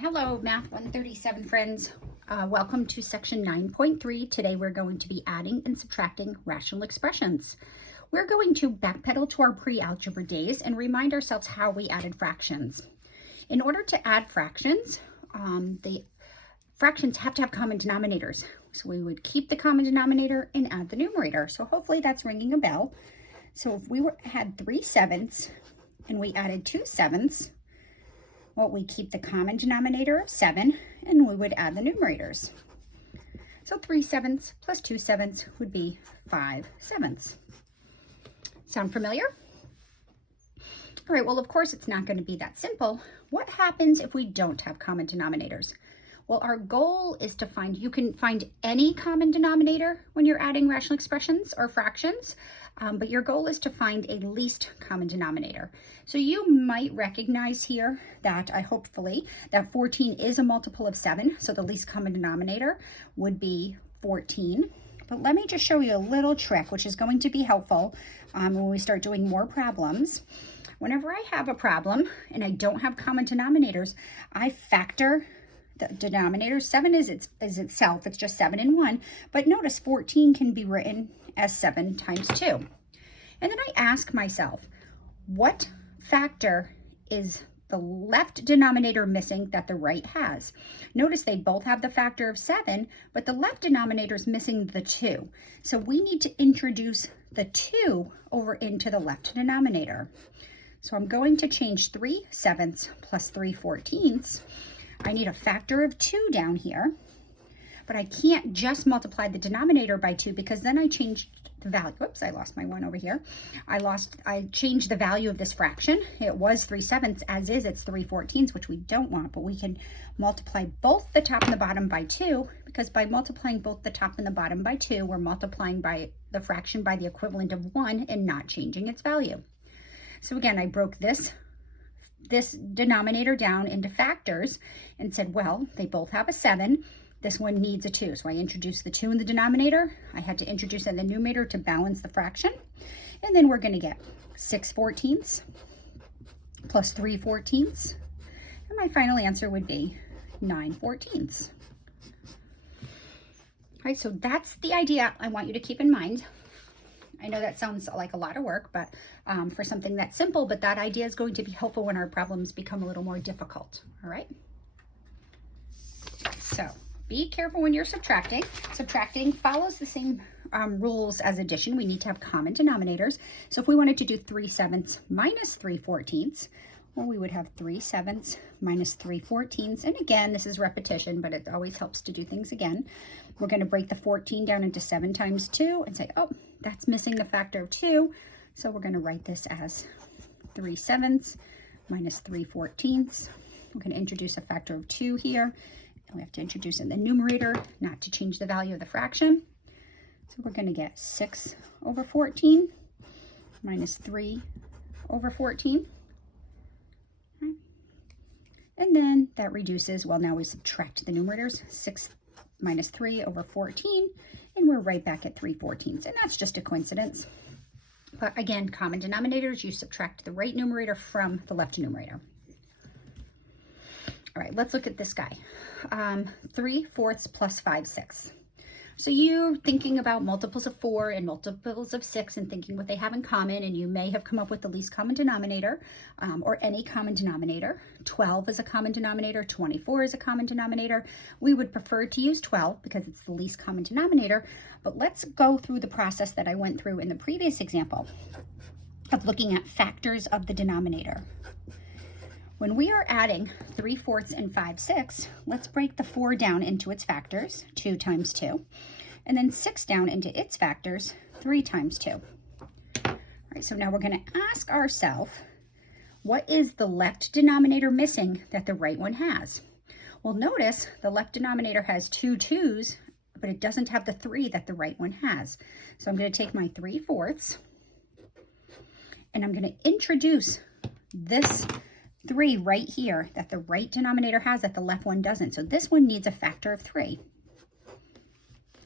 Hello, Math 137 friends. Welcome to section 9.3. Today we're going to be adding and subtracting rational expressions. We're going to backpedal to our pre-algebra days and remind ourselves how we added fractions. In order to add fractions, the fractions have to have common denominators. So we would keep the common denominator and add the numerator. So hopefully that's ringing a bell. So if we had 3/7 and we added 2/7, well, we keep the common denominator of 7 and we would add the numerators. So 3/7 plus 2/7 would be 5/7. Sound familiar? All right, well, of course, it's not going to be that simple. What happens if we don't have common denominators? Well, our goal is to find, you can find any common denominator when you're adding rational expressions or fractions, but your goal is to find a least common denominator. So you might recognize here that hopefully that 14 is a multiple of 7, so the least common denominator would be 14. But let me just show you a little trick, which is going to be helpful when we start doing more problems. Whenever I have a problem and I don't have common denominators, I factor the denominator. 7 is itself, it's just 7 and 1, but notice 14 can be written as 7 times 2. And then I ask myself, what factor is the left denominator missing that the right has? Notice they both have the factor of 7, but the left denominator is missing the 2. So we need to introduce the 2 over into the left denominator. So I'm going to change 3/7 plus 3/14. I need a factor of 2 down here, but I can't just multiply the denominator by 2 because then I changed the value. Whoops, I lost my 1 over here. I changed the value of this fraction. It was 3/7, as is, it's 3/14, which we don't want, but we can multiply both the top and the bottom by 2, because by multiplying both the top and the bottom by 2, we're multiplying by the fraction by the equivalent of 1 and not changing its value. So again, I broke this denominator down into factors and said, well, they both have a 7. This one needs a 2. So I introduced the 2 in the denominator. I had to introduce it in the numerator to balance the fraction. And then we're going to get 6/14 plus 3/14. And my final answer would be 9/14. All right, so that's the idea I want you to keep in mind. I know that sounds like a lot of work, but for something that's simple, but that idea is going to be helpful when our problems become a little more difficult, all right? So be careful when you're subtracting. Subtracting follows the same rules as addition. We need to have common denominators. So if we wanted to do 3/7 minus 3/14, well, we would have 3/7 minus 3/14. And again, this is repetition, but it always helps to do things again. We're going to break the 14 down into 7 times 2 and say, oh, that's missing the factor of 2. So we're going to write this as 3/7 minus 3/14. We're going to introduce a factor of 2 here. And we have to introduce in the numerator, not to change the value of the fraction. So we're going to get 6/14 minus 3/14. And then that reduces, well, now we subtract the numerators, 6 minus 3/14, and we're right back at 3/14. And that's just a coincidence. But again, common denominators, you subtract the right numerator from the left numerator. All right, let's look at this guy. 3/4 plus 5/6. So you're thinking about multiples of 4 and multiples of 6 and thinking what they have in common, and you may have come up with the least common denominator or any common denominator. 12 is a common denominator, 24 is a common denominator. We would prefer to use 12 because it's the least common denominator, but let's go through the process that I went through in the previous example of looking at factors of the denominator. When we are adding 3/4 and 5/6, let's break the 4 down into its factors, 2 times 2, and then 6 down into its factors, 3 times 2. All right, so now we're going to ask ourselves, what is the left denominator missing that the right one has? Well, notice the left denominator has 2 2's, but it doesn't have the 3 that the right one has. So I'm going to take my 3/4 and I'm going to introduce this 3 right here that the right denominator has that the left one doesn't. So this one needs a factor of 3.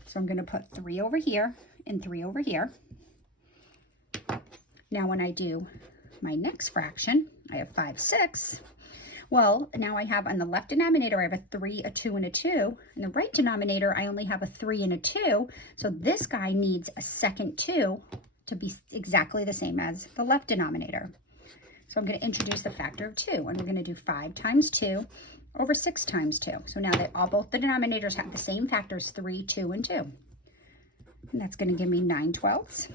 So I'm going to put 3 over here and 3 over here. Now when I do my next fraction, I have 5/6. Well, now I have on the left denominator, I have a 3, a 2, and a 2. In the right denominator, I only have a 3 and a 2. So this guy needs a second 2 to be exactly the same as the left denominator. So I'm going to introduce the factor of 2, and we're going to do 5 times 2 over 6 times 2. So now that both the denominators have the same factors, 3, 2, and 2. And that's going to give me 9/12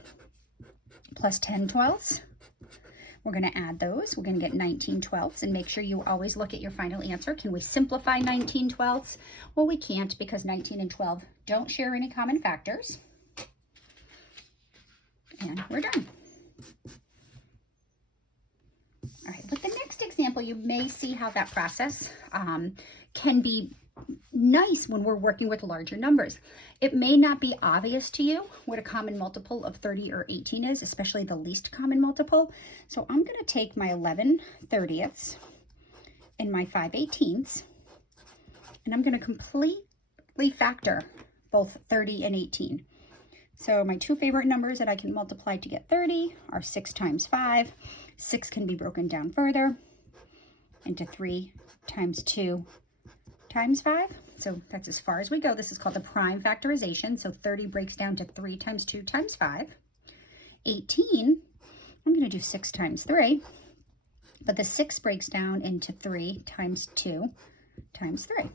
plus 10/12. We're going to add those. We're going to get 19/12, and make sure you always look at your final answer. Can we simplify 19/12? Well, we can't, because 19 and 12 don't share any common factors. And we're done. All right, with the next example, you may see how that process can be nice when we're working with larger numbers. It may not be obvious to you what a common multiple of 30 or 18 is, especially the least common multiple. So I'm going to take my 11/30ths and my 5/18ths, and I'm going to completely factor both 30 and 18. So my two favorite numbers that I can multiply to get 30 are 6 times 5. 6 can be broken down further into 3 times 2 times 5. So that's as far as we go. This is called the prime factorization. So 30 breaks down to 3 times 2 times 5. 18, I'm going to do 6 times 3. But the 6 breaks down into 3 times 2 times 3.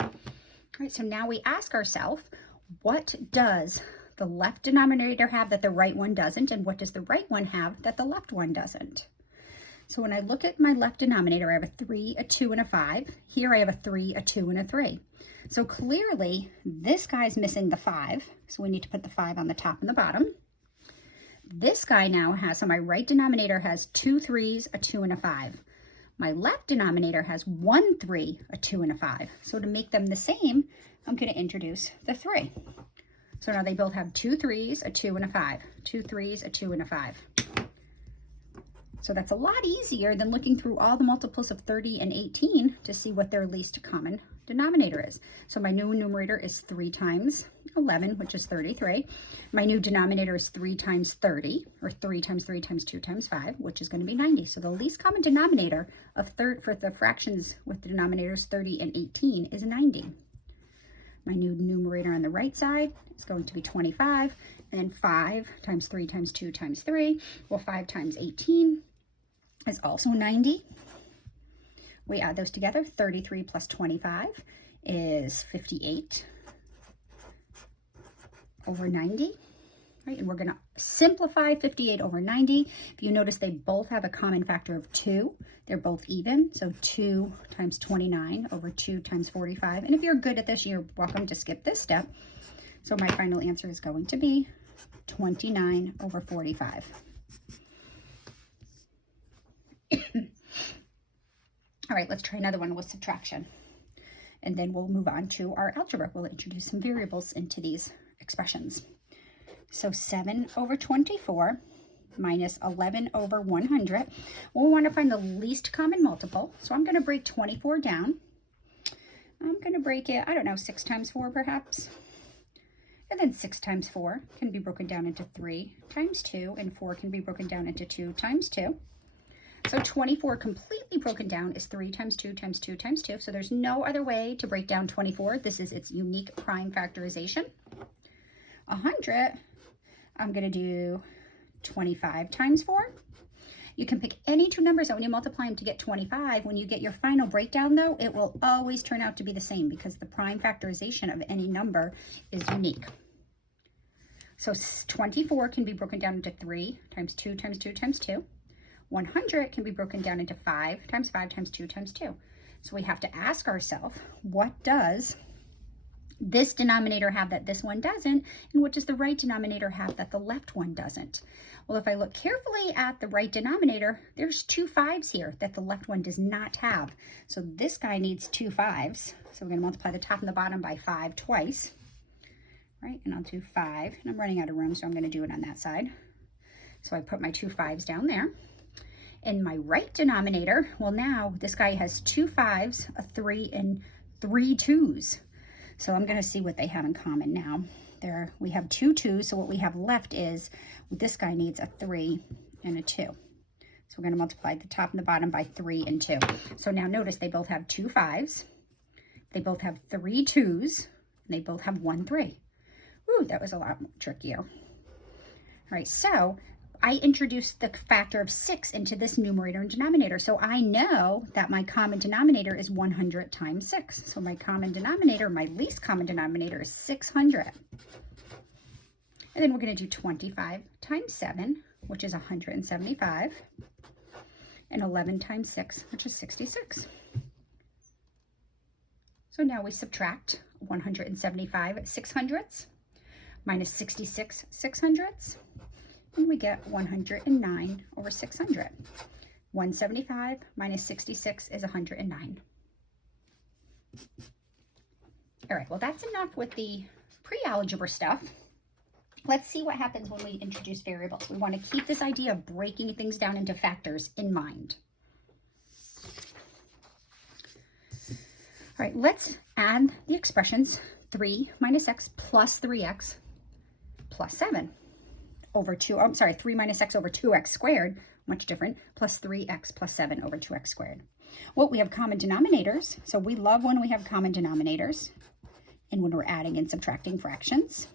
All right, so now we ask ourselves, what does the left denominator have that the right one doesn't? And what does the right one have that the left one doesn't? So when I look at my left denominator, I have a 3, a 2, and a 5. Here I have a 3, a 2, and a 3. So clearly, this guy's missing the 5. So we need to put the 5 on the top and the bottom. This guy now has, so my right denominator has 2 3s, a 2, and a 5. My left denominator has 1 3, a 2, and a 5. So to make them the same, I'm going to introduce the 3. So now they both have 2 3s, a 2, and a 5. 2 3s, a 2, and a 5. So that's a lot easier than looking through all the multiples of 30 and 18 to see what their least common denominator is. So my new numerator is 3 times 11, which is 33. My new denominator is 3 times 30, or 3 times 3 times 2 times 5, which is going to be 90. So the least common denominator of for the fractions with the denominators 30 and 18 is 90. My new numerator on the right side is going to be 25, and then 5 times 3 times 2 times 3, well, 5 times 18 is also 90. We add those together. 33 plus 25 is 58 over 90. Right, and we're going to simplify 58 over 90. If you notice, they both have a common factor of 2. They're both even. So 2 times 29 over 2 times 45. And if you're good at this, you're welcome to skip this step. So my final answer is going to be 29 over 45. All right, let's try another one with subtraction. And then we'll move on to our algebra. We'll introduce some variables into these expressions. So 7 over 24 minus 11 over 100. Well, we want to find the least common multiple. So I'm going to break 24 down. I'm going to break it, I don't know, 6 times 4 perhaps. And then 6 times 4 can be broken down into 3 times 2, and 4 can be broken down into 2 times 2. So 24 completely broken down is 3 times 2 times 2 times 2. So there's no other way to break down 24. This is its unique prime factorization. 100, I'm going to do 25 times 4. You can pick any two numbers out when you multiply them to get 25. When you get your final breakdown, though, it will always turn out to be the same because the prime factorization of any number is unique. So 24 can be broken down into 3 times 2 times 2 times 2. 100 can be broken down into 5 times 5 times 2 times 2. So we have to ask ourselves, what does this denominator have that this one doesn't? And what does the right denominator have that the left one doesn't? Well, if I look carefully at the right denominator, there's 2 5s here that the left one does not have. So this guy needs 2 5s. So we're going to multiply the top and the bottom by 5 twice. Right, and I'll do 5. And I'm running out of room, so I'm going to do it on that side. So I put my 2 5s down there. In my right denominator, well, now this guy has 2 5s, a 3, and 3 2s. So I'm going to see what they have in common now. We have 2 2s, so what we have left is this guy needs a 3 and a 2. So we're going to multiply the top and the bottom by 3 and 2. So now notice they both have 2 5s. They both have 3 2s. And they both have 1 3. Ooh, that was a lot trickier. All right, so I introduced the factor of 6 into this numerator and denominator. So I know that my common denominator is 100 times 6. So my common denominator, my least common denominator, is 600. And then we're going to do 25 times 7, which is 175. And 11 times 6, which is 66. So now we subtract 175 600ths minus 66 600ths, and we get 109 over 600. 175 minus 66 is 109. All right, well, that's enough with the pre-algebra stuff. Let's see what happens when we introduce variables. We want to keep this idea of breaking things down into factors in mind. All right, let's add the expressions 3 minus x plus 3x plus 7 over 2, oh, I'm sorry, 3 minus x over 2x squared, much different, plus 3x plus 7 over 2x squared. Well, we have common denominators, so we love when we have common denominators and when we're adding and subtracting fractions.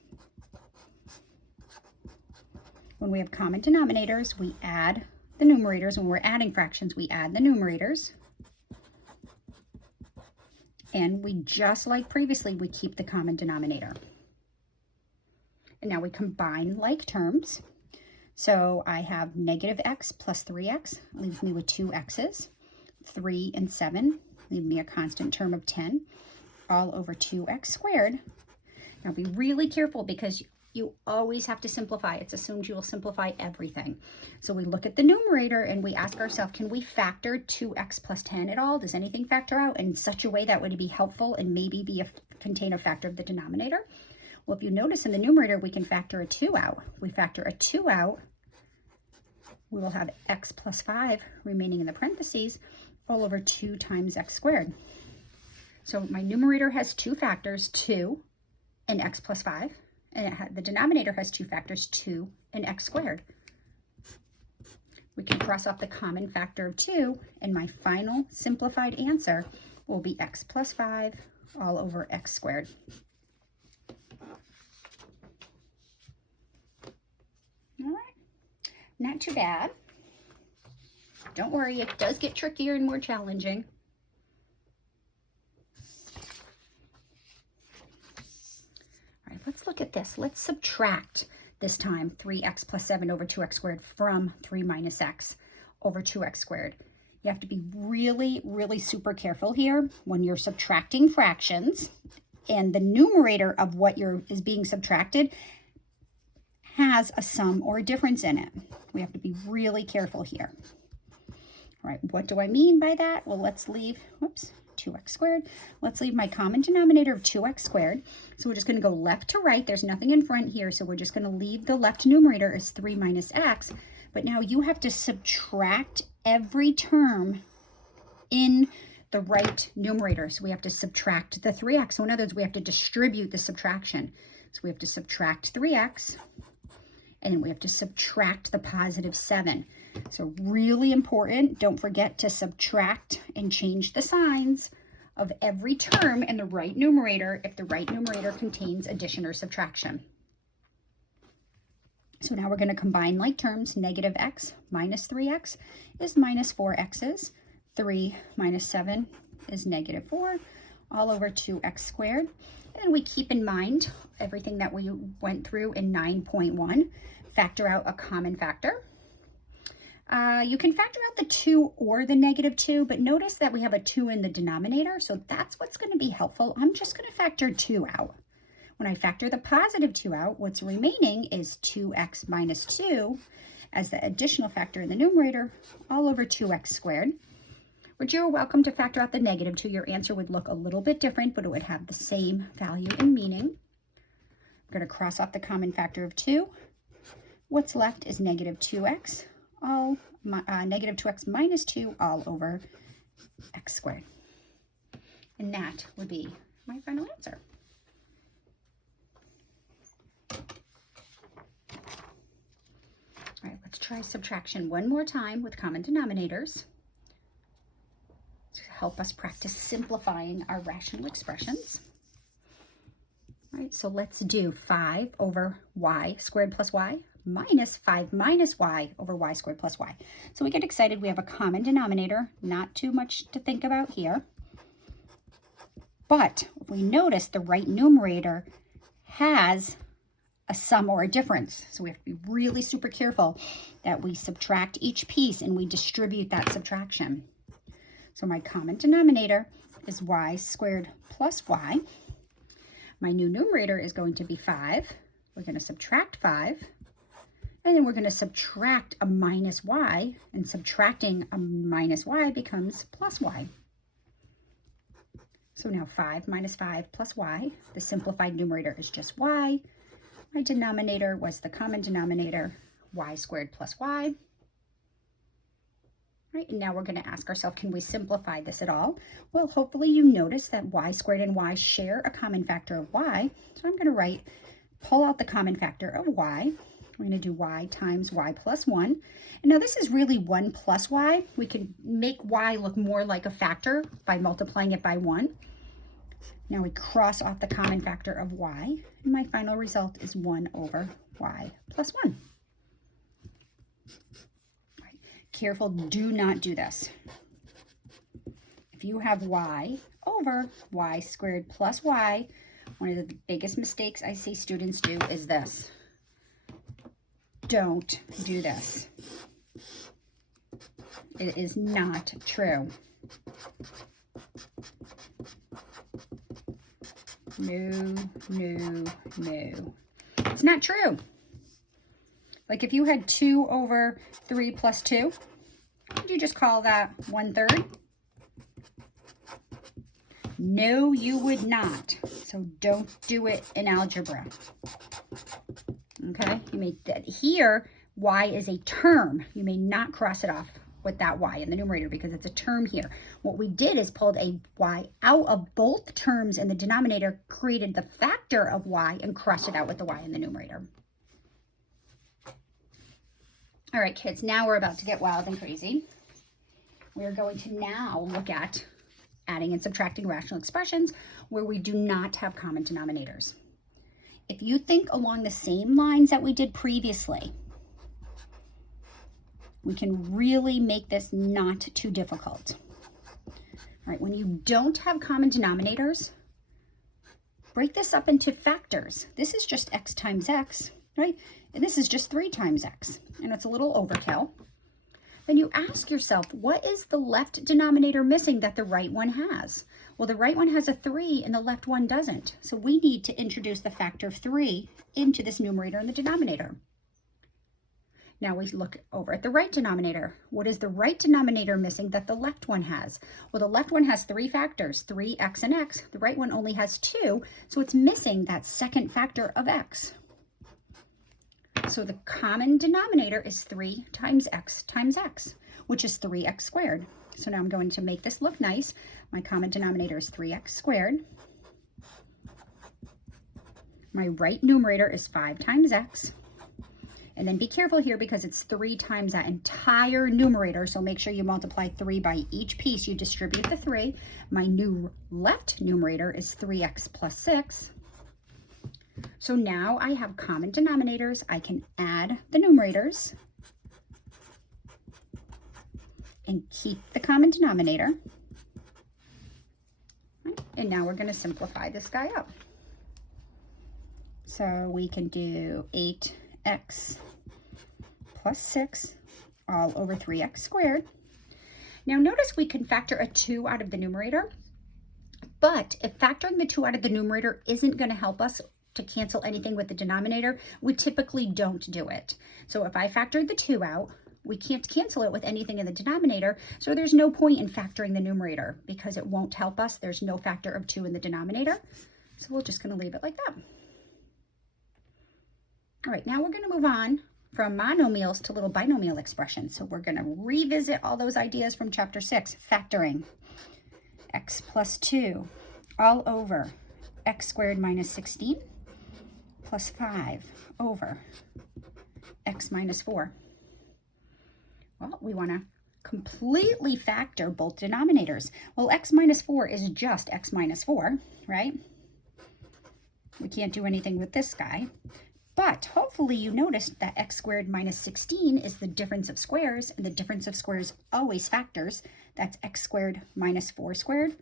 When we have common denominators, we add the numerators. When we're adding fractions, we add the numerators. And we, just like previously, we keep the common denominator. And now we combine like terms. So I have negative x plus 3x, leaves me with 2 x's. 3 and 7 leave me a constant term of 10, all over 2x squared. Now be really careful because you always have to simplify. It's assumed you will simplify everything. So we look at the numerator and we ask ourselves, can we factor 2x plus 10 at all? Does anything factor out in such a way that would be helpful and maybe contain a factor of the denominator? Well, if you notice in the numerator, we can factor a 2 out. If we factor a 2 out, we will have x plus 5 remaining in the parentheses, all over 2 times x squared. So my numerator has 2 factors, 2 and x plus 5. And the denominator has 2 factors, 2 and x squared. We can cross off the common factor of 2, and my final simplified answer will be x plus 5 all over x squared. All right, not too bad. Don't worry, it does get trickier and more challenging. Let's look at this. Let's subtract this time 3x plus 7 over 2x squared from 3 minus x over 2x squared. You have to be really, really super careful here when you're subtracting fractions and the numerator of what is being subtracted has a sum or a difference in it. We have to be really careful here. All right, what do I mean by that? Well, let's leave, whoops, 2x squared. Let's leave my common denominator of 2x squared. So we're just going to go left to right. There's nothing in front here, so we're just going to leave the left numerator as 3 minus x. But now you have to subtract every term in the right numerator. So we have to subtract the 3x. So in other words, we have to distribute the subtraction. So we have to subtract 3x, and we have to subtract the positive 7. So really important, don't forget to subtract and change the signs of every term in the right numerator if the right numerator contains addition or subtraction. So now we're going to combine like terms. Negative x minus 3x is minus 4x's. 3 minus 7 is negative 4, all over 2x squared. And we keep in mind everything that we went through in 9.1. Factor out a common factor. You can factor out the 2 or the negative 2, but notice that we have a 2 in the denominator, so that's what's going to be helpful. I'm just going to factor 2 out. When I factor the positive 2 out, what's remaining is 2x minus 2 as the additional factor in the numerator, all over 2x squared. Which you're welcome to factor out the negative 2. Your answer would look a little bit different, but it would have the same value and meaning. I'm going to cross off the common factor of 2. What's left is negative 2x, negative 2x minus 2 all over x squared. And that would be my final answer. All right, let's try subtraction one more time with common denominators to help us practice simplifying our rational expressions. All right, so let's do 5 over y squared plus y minus 5 minus y over y squared plus y. So we get excited. We have a common denominator, not too much to think about here. But if we notice, the right numerator has a sum or a difference. So we have to be really super careful that we subtract each piece and we distribute that subtraction. So my common denominator is y squared plus y. My new numerator is going to be 5. We're going to subtract 5. And then we're going to subtract a minus y. And subtracting a minus y becomes plus y. So now 5 minus 5 plus y. The simplified numerator is just y. My denominator was the common denominator, y squared plus y. Right, and now we're going to ask ourselves, can we simplify this at all? Well, hopefully you notice that y squared and y share a common factor of y. So I'm going to pull out the common factor of y. We're going to do y times y plus 1. And now this is really 1 plus y. We can make y look more like a factor by multiplying it by 1. Now we cross off the common factor of y, and my final result is 1 over y plus 1. Right. Careful, do not do this. If you have y over y squared plus y, one of the biggest mistakes I see students do is this. Don't do this. It is not true. No, no, no. It's not true. Like if you had 2 over 3 plus 2, would you just call that 1/3? No, you would not. So don't do it in algebra. Okay? You may, here, y is a term. You may not cross it off with that y in the numerator because it's a term here. What we did is pulled a y out of both terms in the denominator, created the factor of y, and crossed it out with the y in the numerator. All right, kids, now we're about to get wild and crazy. We're going to now look at adding and subtracting rational expressions where we do not have common denominators. If you think along the same lines that we did previously, we can really make this not too difficult. All right, when you don't have common denominators, break this up into factors. This is just x times x, right? And this is just 3 times x, and it's a little overkill. Then you ask yourself, what is the left denominator missing that the right one has? Well, the right one has a 3 and the left one doesn't. So we need to introduce the factor of 3 into this numerator and the denominator. Now we look over at the right denominator. What is the right denominator missing that the left one has? Well, the left one has 3 factors, 3x and x. The right one only has 2, so it's missing that second factor of x. So the common denominator is 3 times x, which is 3x squared. So now I'm going to make this look nice. My common denominator is 3x squared. My right numerator is 5 times x. And then be careful here because it's 3 times that entire numerator. So make sure you multiply 3 by each piece. You distribute the 3. My new left numerator is 3x plus 6. So now I have common denominators. I can add the numerators and keep the common denominator. And now we're going to simplify this guy up. So we can do 8x plus 6 all over 3x squared. Now notice we can factor a 2 out of the numerator, but if factoring the 2 out of the numerator isn't going to help us to cancel anything with the denominator, we typically don't do it. So if I factored the 2 out, we can't cancel it with anything in the denominator, so there's no point in factoring the numerator because it won't help us. There's no factor of 2 in the denominator, so we're just going to leave it like that. All right, now we're going to move on from monomials to little binomial expressions. So we're going to revisit all those ideas from chapter 6, factoring. X plus 2 all over x squared minus 16 plus 5 over x minus 4. Well, we want to completely factor both denominators. Well, x minus 4 is just x minus 4, right? We can't do anything with this guy. But hopefully you noticed that x squared minus 16 is the difference of squares, and the difference of squares always factors. That's x squared minus 4 squared.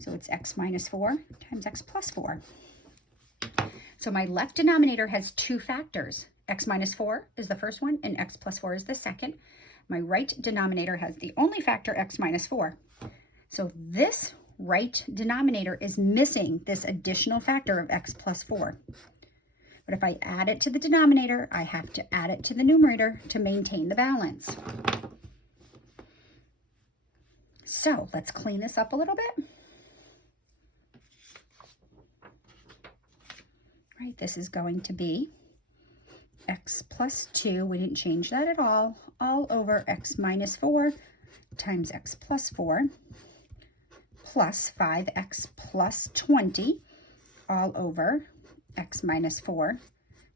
So it's x minus 4 times x plus 4. So my left denominator has two factors. X minus 4 is the first one, and x plus 4 is the second. My right denominator has the only factor, x minus 4. So this right denominator is missing this additional factor of x plus 4. But if I add it to the denominator, I have to add it to the numerator to maintain the balance. So let's clean this up a little bit. Right, this is going to be x plus 2, we didn't change that at all over x minus 4 times x plus 4 plus 5x plus 20 all over x minus 4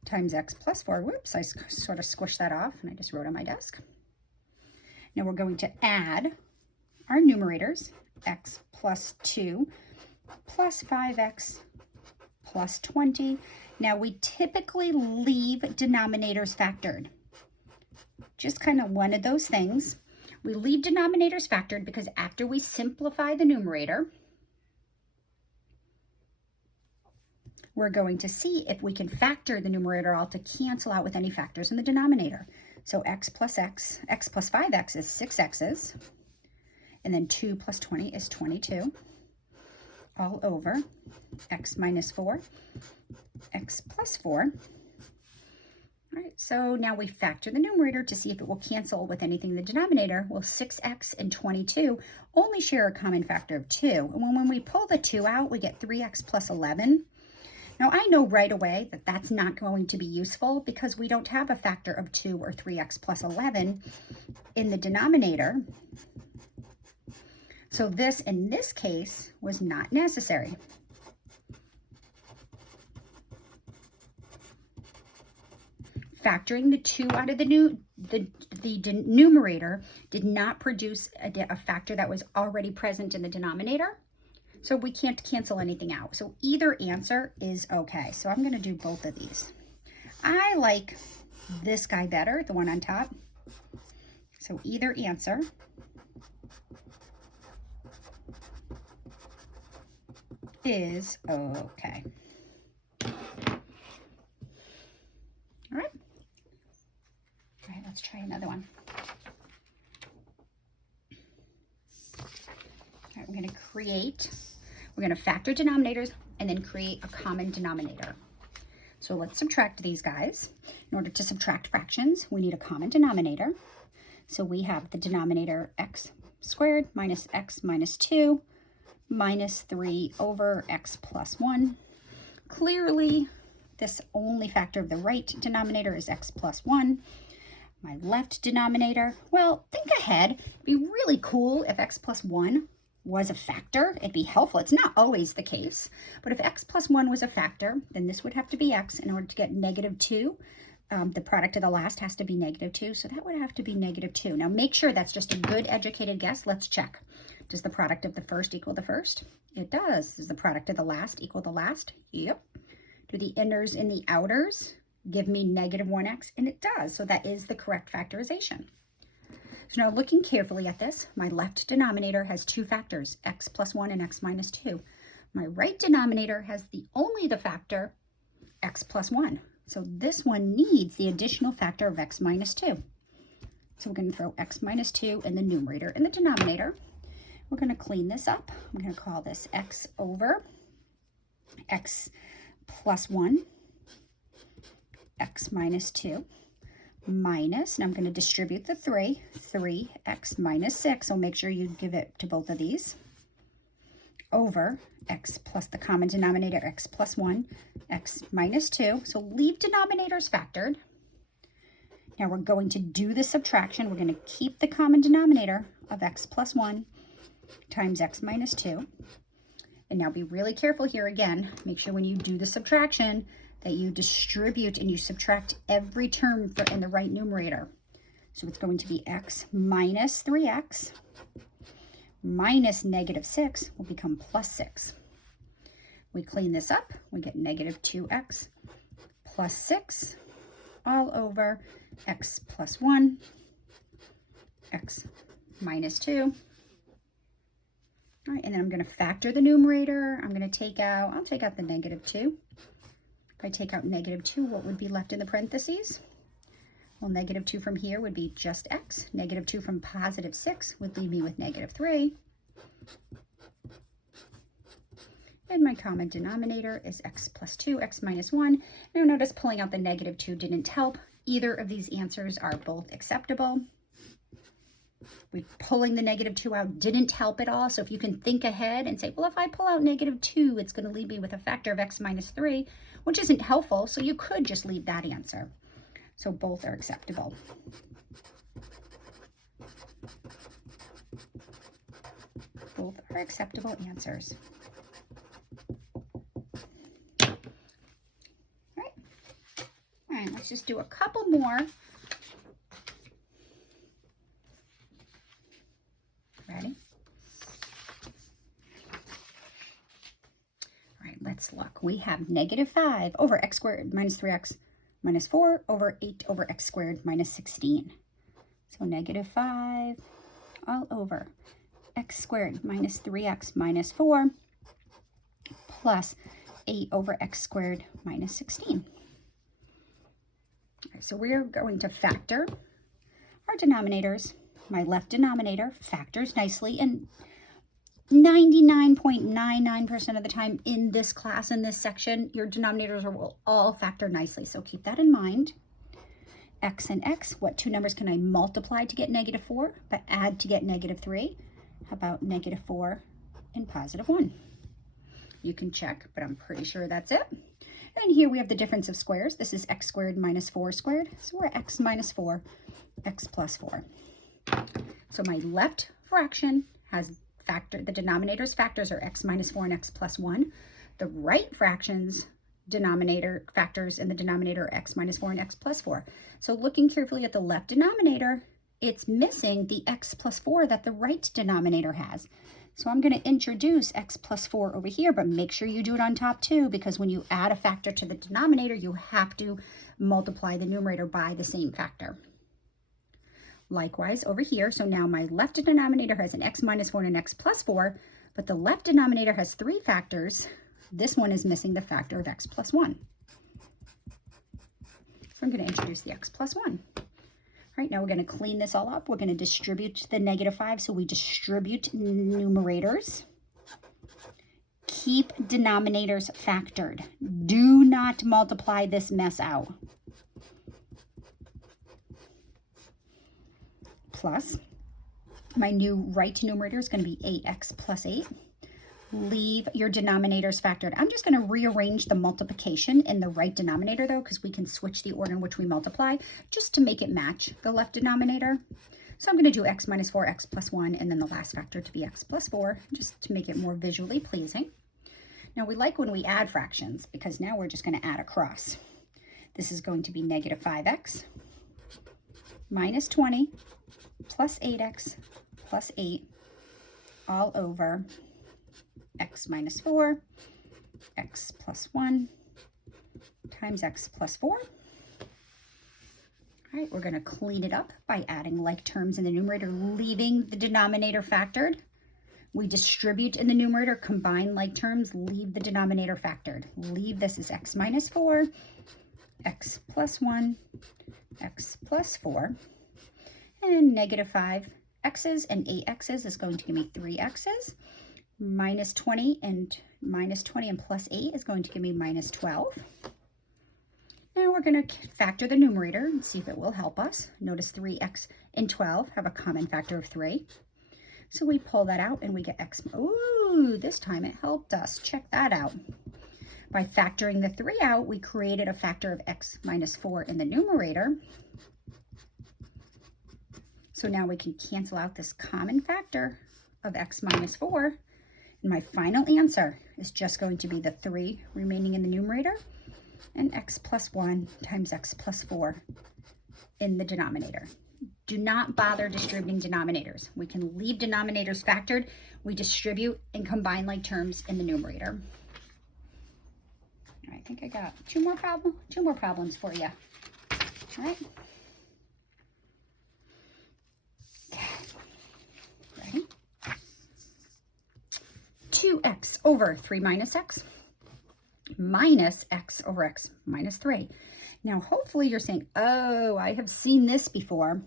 times x plus 4. Whoops, I sort of squished that off and I just wrote on my desk. Now we're going to add our numerators, x plus 2 plus 5x plus 20. Now we typically leave denominators factored. Just kind of one of those things. We leave denominators factored because after we simplify the numerator, we're going to see if we can factor the numerator all to cancel out with any factors in the denominator. So x plus 5x is 6x's, and then 2 plus 20 is 22, all over x minus 4, x plus 4. All right, so now we factor the numerator to see if it will cancel with anything in the denominator. Well, 6x and 22 only share a common factor of 2. And when we pull the 2 out, we get 3x plus 11. Now, I know right away that that's not going to be useful because we don't have a factor of 2 or 3x plus 11 in the denominator. So this, in this case, was not necessary. Factoring the 2 out of the numerator did not produce a factor that was already present in the denominator. So we can't cancel anything out. So either answer is okay. So I'm going to do both of these. I like this guy better, the one on top. So either answer is okay. All right. All right, let's try another one. All right, we're going to factor denominators and then create a common denominator. So let's subtract these guys. In order to subtract fractions, we need a common denominator. So we have the denominator x squared minus x minus 2 minus 3 over x plus 1. Clearly, this only factor of the right denominator is x plus 1. My left denominator, well, think ahead. It'd be really cool if x plus 1 was a factor. It'd be helpful. It's not always the case, but if x plus 1 was a factor, then this would have to be x in order to get negative 2. The product of the last has to be negative 2, so that would have to be negative 2. Now make sure that's just a good educated guess. Let's check. Does the product of the first equal the first? It does. Does the product of the last equal the last? Yep. Do the inners and the outers give me negative 1x? And it does. So that is the correct factorization. So now looking carefully at this, my left denominator has two factors, x plus 1 and x minus 2. My right denominator has only the factor x plus 1. So this one needs the additional factor of x minus 2. So we're going to throw x minus 2 in the numerator and the denominator. We're going to clean this up. I'm going to call this x over x plus 1, x minus 2, minus, and I'm going to distribute the 3x minus 6, so make sure you give it to both of these, over x plus the common denominator, x plus 1, x minus 2. So leave denominators factored. Now we're going to do the subtraction. We're going to keep the common denominator of x plus 1 times x minus 2. And now be really careful here again. Make sure when you do the subtraction that you distribute and you subtract every term in the right numerator. So it's going to be x minus 3x minus negative 6 will become plus 6. We clean this up, we get negative 2x plus 6 all over x plus 1, x minus 2. All right, and then I'm going to factor the numerator. I'll take out the negative 2. If I take out negative 2, what would be left in the parentheses? Well, negative 2 from here would be just x. Negative 2 from positive 6 would leave me with negative 3. And my common denominator is x plus 2, x minus 1. Now notice pulling out the negative 2 didn't help. Either of these answers are both acceptable. Pulling the negative 2 out didn't help at all. So if you can think ahead and say, well, if I pull out negative 2, it's going to leave me with a factor of x minus 3, which isn't helpful. So you could just leave that answer. So both are acceptable. Both are acceptable answers. All right, let's just do a couple more. Ready? All right, let's look. We have negative 5 over x squared minus 3x minus 4 over 8 over x squared minus 16. So negative 5 all over x squared minus 3x minus 4 plus 8 over x squared minus 16. All right, so we're going to factor our denominators. My left denominator factors nicely, and 99.99% of the time in this class, in this section, your denominators will all factor nicely. So keep that in mind. X and x, what two numbers can I multiply to get negative 4, but add to get negative 3? How about negative 4 and positive 1? You can check, but I'm pretty sure that's it. And here we have the difference of squares. This is x squared minus 4 squared. So we're x minus 4, x plus 4. So my left fraction has the denominator's factors are x minus 4 and x plus 1. The right fraction's factors in the denominator are x minus 4 and x plus 4. So looking carefully at the left denominator, it's missing the x plus 4 that the right denominator has. So I'm going to introduce x plus 4 over here, but make sure you do it on top too, because when you add a factor to the denominator, you have to multiply the numerator by the same factor. Likewise over here, so now my left denominator has an x minus 4 and an x plus 4, but the left denominator has 3 factors. This one is missing the factor of x plus 1. So I'm going to introduce the x plus 1. All right, now we're going to clean this all up. We're going to distribute the negative 5, so we distribute numerators. Keep denominators factored. Do not multiply this mess out. Plus, my new right numerator is going to be 8x plus 8. Leave your denominators factored. I'm just going to rearrange the multiplication in the right denominator, though, because we can switch the order in which we multiply just to make it match the left denominator. So I'm going to do x minus 4, x plus 1, and then the last factor to be x plus 4, just to make it more visually pleasing. Now, we like when we add fractions, because now we're just going to add across. This is going to be negative 5x minus 20 plus 8x plus 8 all over x minus 4, x plus 1 times x plus 4. All right, we're going to clean it up by adding like terms in the numerator, leaving the denominator factored. We distribute in the numerator, combine like terms, leave the denominator factored. Leave this as x minus 4, x plus 1, x plus 4. And negative 5 x's and 8 x's is going to give me 3 x's. Minus 20 and plus 8 is going to give me minus 12. Now we're going to factor the numerator and see if it will help us. Notice 3x and 12 have a common factor of 3. So we pull that out and we get x. Ooh, this time it helped us. Check that out. By factoring the 3 out, we created a factor of x minus 4 in the numerator. So now we can cancel out this common factor of x minus 4. And my final answer is just going to be the 3 remaining in the numerator and x plus 1 times x plus 4 in the denominator. do not bother distributing denominators. We can leave denominators factored. We distribute and combine like terms in the numerator. I think I got two more problems for you. All right. Ready? 2x over 3 minus x over x minus 3. Now, hopefully you're saying, oh, I have seen this before.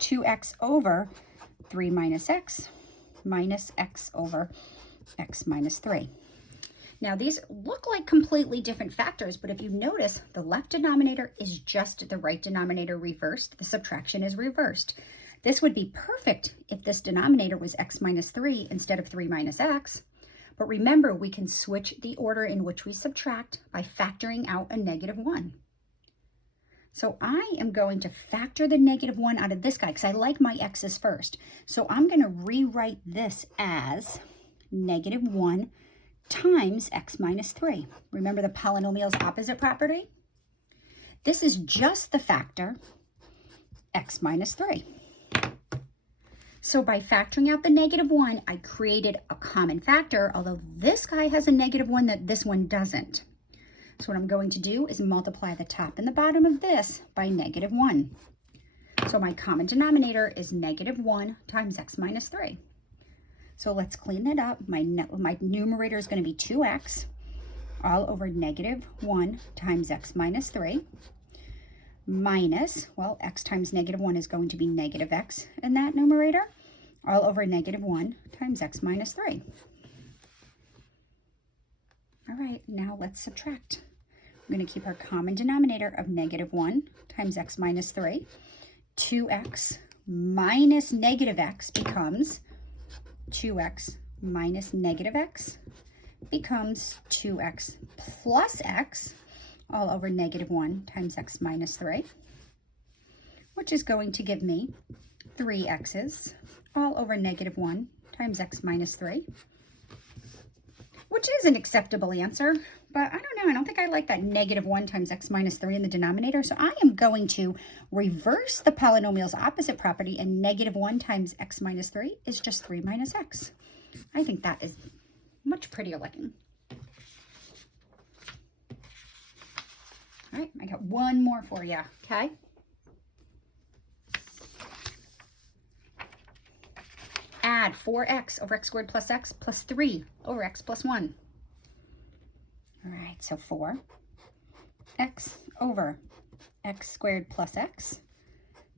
2x over 3 minus x over x minus 3. Now, these look like completely different factors, but if you notice, the left denominator is just the right denominator reversed. The subtraction is reversed. This would be perfect if this denominator was x minus 3 instead of 3 minus x. But remember, we can switch the order in which we subtract by factoring out a -1. So I am going to factor the -1 out of this guy because I like my x's first. So I'm going to rewrite this as -1 times x minus 3. Remember the polynomial's opposite property? This is just the factor x minus 3. So by factoring out the -1, I created a common factor, although this guy has a -1 that this one doesn't. So what I'm going to do is multiply the top and the bottom of this by -1. So my common denominator is -1 times x minus 3. So let's clean that up. My numerator is going to be 2x all over -1 times x minus 3 minus, well, x times -1 is going to be -x in that numerator, all over -1 times x minus 3. All right, now let's subtract. We're going to keep our common denominator of -1 times x minus 3. 2x minus -x becomes 2x minus -x becomes 2x plus x all over -1 times x minus 3, which is going to give me 3x's all over -1 times x minus 3, which is an acceptable answer, but I don't know, I don't think I like that -1 times x minus 3 in the denominator, so I am going to reverse the polynomial's opposite property, and -1 times x minus 3 is just 3 minus x. I think that is much prettier looking. All right, I got one more for you, okay? Add 4x over x squared plus x plus 3 over x plus 1. All right, so 4x over x squared plus x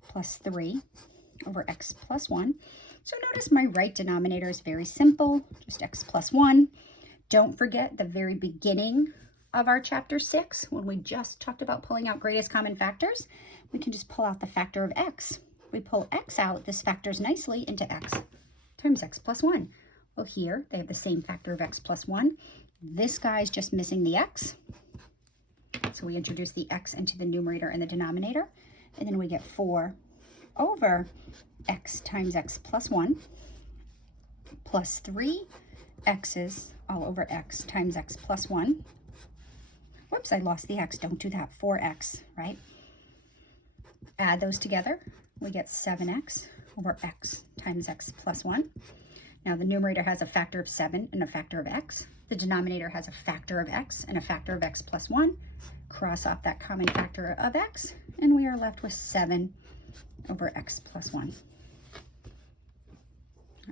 plus 3 over x plus 1. So notice my right denominator is very simple, just x plus 1. Don't forget the very beginning of our chapter 6, when we just talked about pulling out greatest common factors, we can just pull out the factor of x. We pull x out, this factors nicely into x times x plus 1. Well, here they have the same factor of x plus 1. This guy's just missing the x. So we introduce the x into the numerator and the denominator, and then we get 4 over x times x plus 1 plus 3 x's all over x times x plus 1. Whoops, I lost the x. Don't do that. 4x, right? Add those together. We get 7x over x times x plus 1. Now the numerator has a factor of 7 and a factor of x. The denominator has a factor of x and a factor of x plus 1. Cross off that common factor of x, and we are left with 7 over x plus 1.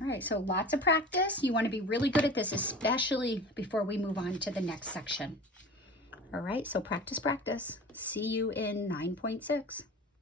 All right, so lots of practice. You want to be really good at this, especially before we move on to the next section. All right, so practice, practice. See you in 9.6.